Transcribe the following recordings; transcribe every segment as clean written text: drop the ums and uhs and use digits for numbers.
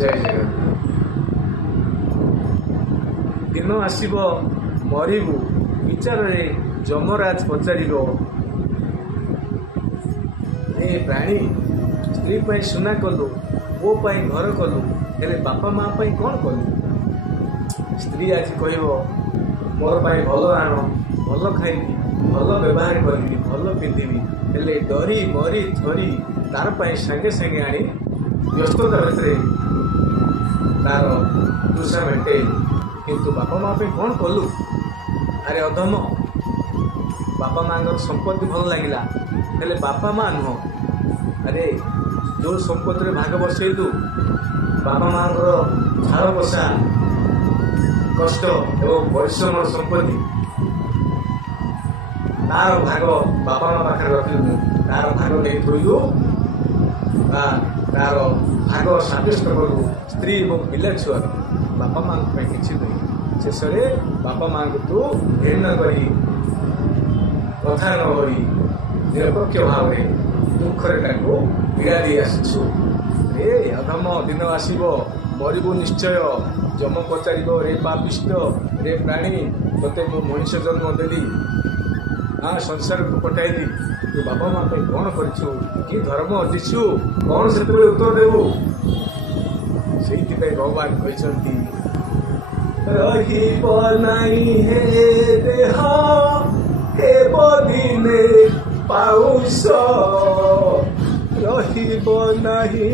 जय जगन्नाथ। दिन आसब मरबू विचार जमराज पचार ए प्राणी स्त्री पाई सुना कलु पो पाई घर कलु हेले बापा माँ पाई कौन कलु। स्त्री आज कह मोर पाई भल आण भल खाइबी भल व्यवहार करी भल पिंधि हेले डरी मरी थरी तार पाई संगे संगे आनी व्यस्तता भितर तार तुषा मेटे किंतु बापा माँ पे कौन कलु। अरे अधम बापा माँ संपत्ति भल लगिला हेले बापा माँ नुह। अरे जो संपत्ति भाग बसैलु बापा माँ झाड़ बसा कष्ट एवं परिश्रम संपत्ति तार भाग बापा माँ पाखे रखिलु तार भाग नहीं थोलु तार भाग साब्यस्त कलु स्त्री और पिला छुआ बापा माँ किसी नहीं। शेष बापा माँ को तू घृणा करी कथा न होई निरपेक्ष भाव दुखरे पीड़ा दी आसु। ए अधम दिन आसब मरबू निश्चय जम पचार रे पापिष्ट रे प्राणी ते मो मनुष्य जन्म देली हाँ संसार को पठाइली तू बापा माँ कौन करू कि धर्म अटिछु कौन से उत्तर देवु। से भगवान कहते रहिब नहीं हे देह हेब दिने पाउस रहिब नहीं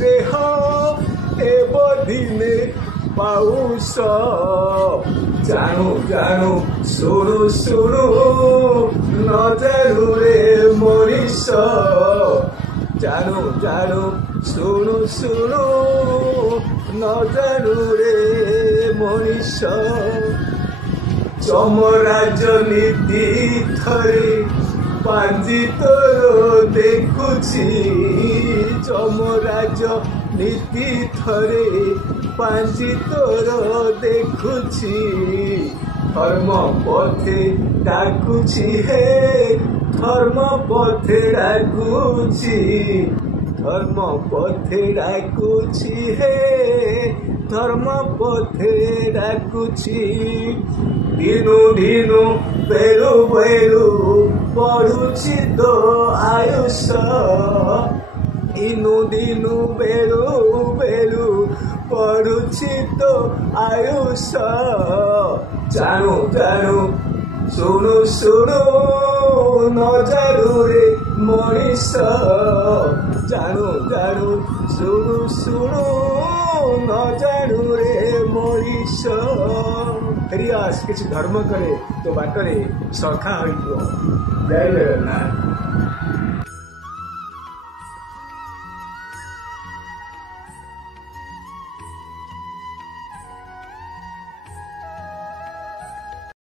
देह हेब दिने पाउस जानू जानू सुनु सुनु न जानू रे मनीष जानू जानू सुनु सुनु न जानू रे मनीष चमराज नीति थरे पांजी तोर देखुची चमराज नीति थरे पांजी तोर देखुची धर्म पथे डाकुची हे धर्म पथे डाकुची धर्म पथे डाकुची हे धर्म पथे डाकुची दिनु दिनु बेलु बेलु पढ़ुची तो आयुष इनु दिनु बेलु बेलु पढ़ुची तो आयुष जानू जानू सुनु सुनु न जानू रे मनीष जानू जानू सुनु सुनु न जानू रे मनीष। फेरियास किसी धर्म करे तो बाटरे सखा हो। जय जगन्नाथ।